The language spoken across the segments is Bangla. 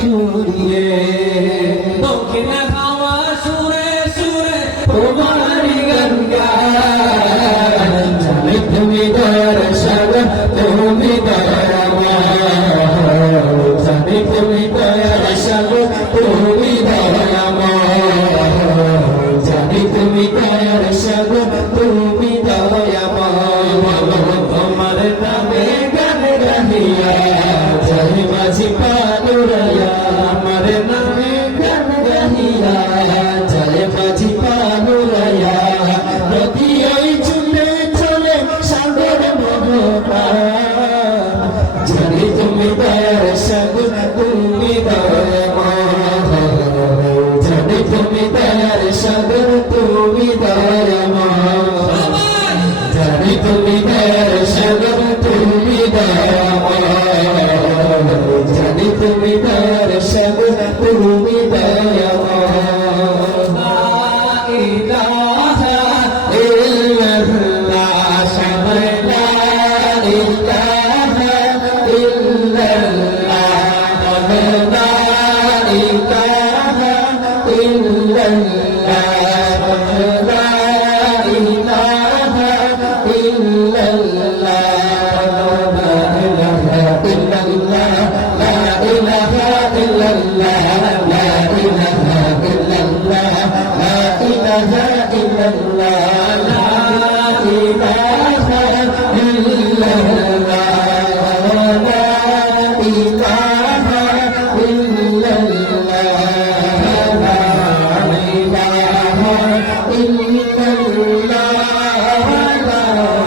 জুড়িয়ে দক্ষিণ হাওয়া সুরে সুরে তোমারি গান গায় জানি তুমি দর্শক তুমি দয়াময় জানি তুমি দর্শক তুমি দয়াময় জানি তুমি দর্শক তুমি দয়াময় তোমার নামে গান গাহিয়া জয় মাঝি পানুরায়া আমার নামে গান গাহিয়া জয় মাঝি পানুরায়া নদী ওই চুলে চলে সাগর মোহনা জানি তুমি দর্শক তুমি দয়াময় জানি তুমি দর্শক তুমি দয়াময় জানি তুমি দর্শক তুমি দয়াময় জানি তুমি দর্শক তুমি দয়াময় লা ইলাহা ইল্লাল্লাহ সবাই লা ইলাহা ইল্লাল্লাহ লা ইলাহা ইল্লাল্লাহ লা ইলাহা ইল্লাল্লাহ لا إله إلا الله لا إله إلا الله لا إله إلا الله لا إله إلا الله لا إله إلا الله لا إله إلا الله لا إله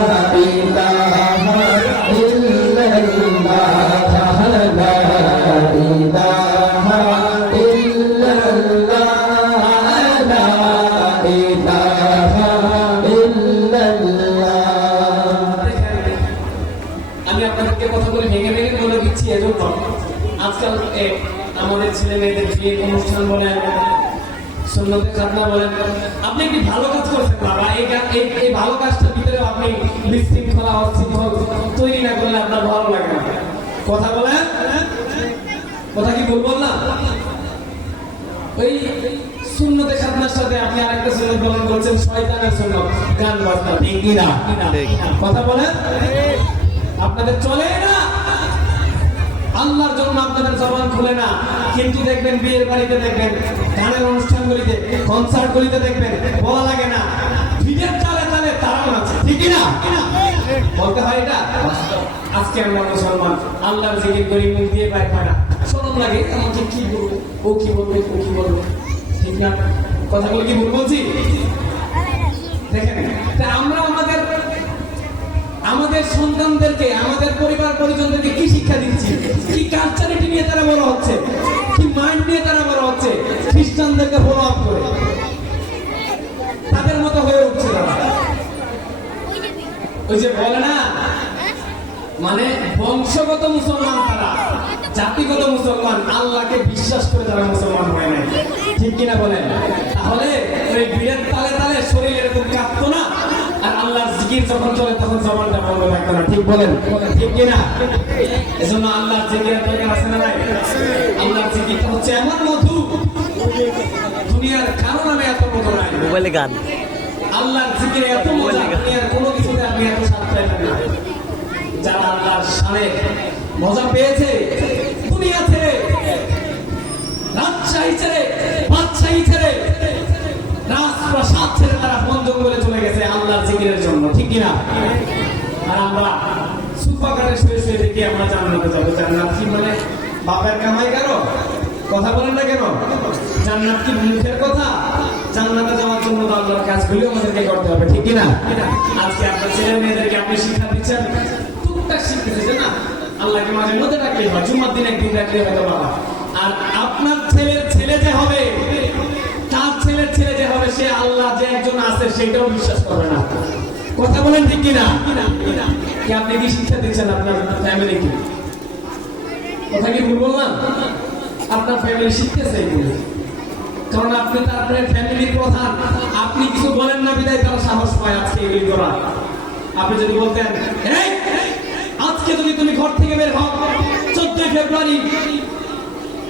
إلا الله আজকাল আমাদের ছেলে মেয়েদের বিয়ে অনুষ্ঠান বলেন সুন্নতে খাতনা বলেন আপনি একটি ভালো কাজ করছেন বাবা এই ভালো কাজটার ভিতরে আপনি বিশৃঙ্খলা অশৃঙ্খল তৈরি না করলে আপনার ভালো লাগে না কথা বলেন কথা কি বলবো না ওই সুন্নতে খাতনার সাথে আপনি আরেকটা সুন্নত পালন করছেন শয়তানের সুন্নত গান বাজনা ঠিক না কথা বলেন আপনাদের চলে না আল্লাহর জন্য আপনাদের জবান খুলে না কিন্তু দেখবেন বিয়ের বাড়িতে দেখবেন গানের অনুষ্ঠানগুলিতে কনসার্টগুলিতে দেখবেন বলা লাগে না ভিড়ের তালে তালে তারাও আছে ঠিক না বলতে হয় এটা আজকে আমরা মুসলমান আল্লাহর জিকির করি মুখ দিয়ে পায় না শরম লাগে আমাকে কি বলবো ও কি বলবে ও কি বলবে ঠিক না কথাগুলো কি ভুল বলছি দেখেন আমরা আমাদের সন্তানদেরকে আমাদের পরিবার পরিজনদেরকে কি শিক্ষা দিচ্ছি কি কালচারিটি নিয়ে তারা বড় হচ্ছে কি মাইন্ড নিয়ে তারা বড় হচ্ছে খ্রিস্টানদেরকে ফলো আপ করে তাদের মতো হয়ে উঠছে তারা ওই যে বলে না মানে বংশগত মুসলমান তারা জাতিগত মুসলমান আল্লাহকে বিশ্বাস করে তারা মুসলমান হয় নাই ঠিক কিনা বলেন তাহলে ওই ভিড়ের তালে তালে শরীর এরকম কাঁপতো না আর আল্লাহর জিকির যখন চলে তখন জবানটা বন্ধ থাকতো না ঠিক বলেন ঠিক কিনা এজন্য আল্লাহর জিকির আপনাদের আছে না নাই আল্লাহর জিকিরটা হচ্ছে এমন মধু দুনিয়ার কারো নামে এত মধু নাই মোবাইলে গান আল্লাহর জিকিরে এত মজা দুনিয়ার কোনো কিছুতে আপনি এত স্বাদ পাইবেন না যারা আল্লাহর শানে মজা পেয়েছে দুনিয়া ছেড়ে রাজশাহী ছেড়ে বাদশাহী ছেড়ে রাজপ্রাসাদ ছেড়ে তারা বন জঙ্গলে চলে গেছে আল্লাহর জিকিরের জন্য ঠিক কিনা আর আমরা সুপাকারে শুয়ে শুয়ে দেখি আমরা জান্নাতে যাবো জান্নাত কি মানে বাপের কামাই কারো কথা বলেন না কেন জান্নাত কি মুখের কথা জান্নাতে যাওয়ার জন্য তো আল্লাহর কাজগুলো আমাদেরকে করতে হবে ঠিক কিনা আজকে আপনার ছেলে মেয়েদেরকে আপনি শিক্ষা দিচ্ছেন টুকটাক শিখতেছে না আল্লাহকে মাঝে মধ্যে ডাকলে হয় জুম্মার দিন একদিন ডাকলে হয়তো বাবা আর আপনার ছেলের ছেলে যে হবে তার ছেলের ছেলে যে হবে সে আল্লাহ যে একজন আছে সেটাও বিশ্বাস করবে না কথা বলেন ঠিক কিনা কি আপনি কি শিক্ষা দিচ্ছেন আপনার ফ্যামিলিকে কথা কি ভুল বললাম আপনার ফ্যামিলি শিখতেছে এগুলো কারণ আপনি তারপরে ফ্যামিলির প্রধান আপনি কিছু বলেন না বিদায় তারা সাহস পায় আজকে এগুলি করা আপনি যদি বলতেন আজকে যদি তুমি ঘর থেকে বের হও 14 ফেব্রুয়ারি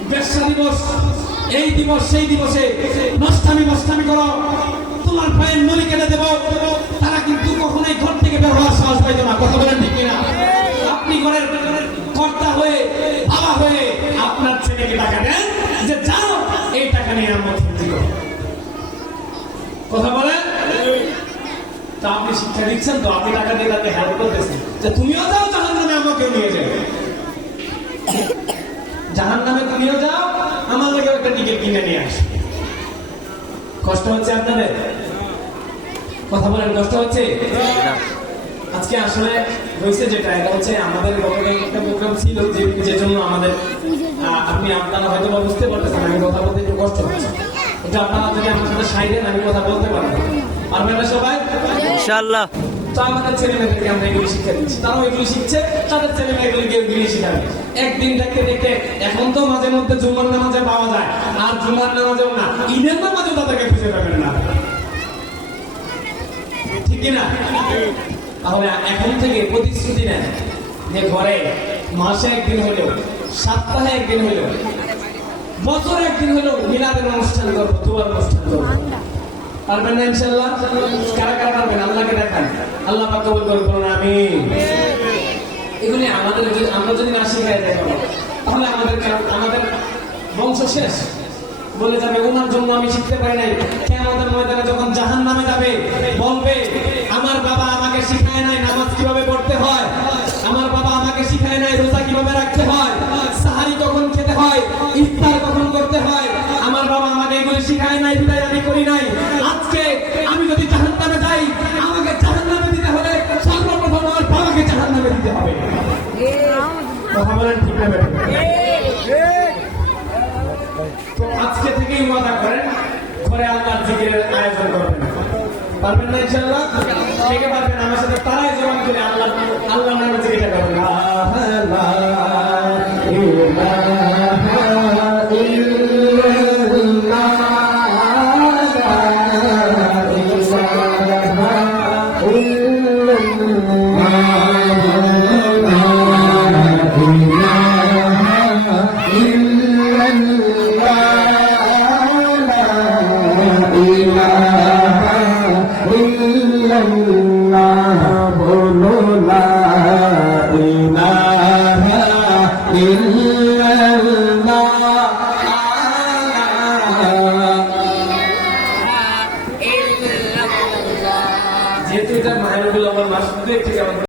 ব্যবসা দিবস, এই দিবস সেই দিবসে নষ্টামি করো, তোমার পায়ের নলি কেটে দেবো, তারা কিন্তু কখনোই ঘর থেকে বের হওয়ার সাহস পাইতো না। কথা বলেন ঠিক কিনা? আপনি ঘরের কর্তা হয়ে, বাবা হয়ে আপনার ছেলেকে টাকা দেন যে যাও এই টাকা নিয়ে আমার ক্ষতি করো। কথা বলেন? তা আপনি শিক্ষা দিচ্ছেন তো, আপনি টাকা দিয়ে তাকে হেল্প করতেছেন যে তুমিও যাও জাহান্নামে, আমাকেও নিয়ে যাও, জাহান্নামে তুমিও যাও, আমার লাগে একটা টিকিট কিনে নিয়ে আস। কষ্ট হচ্ছে আপনাদের? কথা বলেন, কষ্ট হচ্ছে? আজকে আসলে হয়েছে যেটা, এটা হচ্ছে আমাদের গতকাল একটা প্রোগ্রাম ছিল যে জন্য আমাদের আপনি আপনারা হয়তো বুঝতে পারতেছেন আমি কথা বলতে একটু কষ্ট হচ্ছে, এটা আপনারা যদি আমার সাথে সাইডেন আমি কথা বলতে পারবো, পারবেন না সবাই ইনশাআল্লাহ? তো আমাদের ছেলে মেয়েদেরকে আমরা এগুলি শিক্ষা দিচ্ছি, তারাও এগুলি শিখছে, তাদের ছেলে মেয়েগুলিকে এগুলি শিখাবে। একদিন দেখতে দেখতে এখন তো মাঝে মধ্যে জুমার নামাজে পাওয়া যায়, আর জুমার নামাজেও না, ঈদের নামাজেও তাদেরকে খুঁজে পাবেন না, ঠিক কিনা? তাহলে এখন থেকে প্রতিশ্রুতি নেন যে ঘরে মাসে একদিন হলেও, সপ্তাহে একদিন হলেও, বছরে একদিন হলেও মিলাদের অনুষ্ঠান করবো, দুয়ার অনুষ্ঠান করবো। পারবেন না ইনশাআল্লাহ? কারা কারা পারবেন? আল্লাহকে দেখান, আল্লাহ পাক কবুল করুন, আমিন। এগুলি আমাদের আমরা যদি না শিখাই দেয় তাহলে আমাদের বংশ শেষ, বলে যাবে ওনার জন্য আমি শিখতে পারি নাই। কিয়ামতের ময়দানে যখন জাহান্নামে যাবে বলবে আমার বাবা আমাকে শিখায় নাই নামাজ কিভাবে পড়তে হয়, আমার বাবা আমাকে শিখায় নাই রোজা কিভাবে রাখতে হয়, সাহারি কখন খেতে হয়, ইফতার কখন করতে হয়, আমার বাবা আমাকে এগুলো শিখায় নাই, বিদায় আমি করি নাই। আজকে আমি যদি জাহান্নামে যাই, আমাকে জাহান্নামে দিতে হলে সর্বপ্রথম আমার বাবাকে জাহান্নামে দিতে হবে। কথা বলেন ঠিক না? তো আজকে থেকেই ওয়াদা করেন ঘরে আল্লাহর জিকিরের আয়োজন করবেন। পারবেন না ইনশাআল্লাহ? কে কে পারবেন আমার সাথে তারাই জবান করে আল্লাহ নামে জিকির করবেন।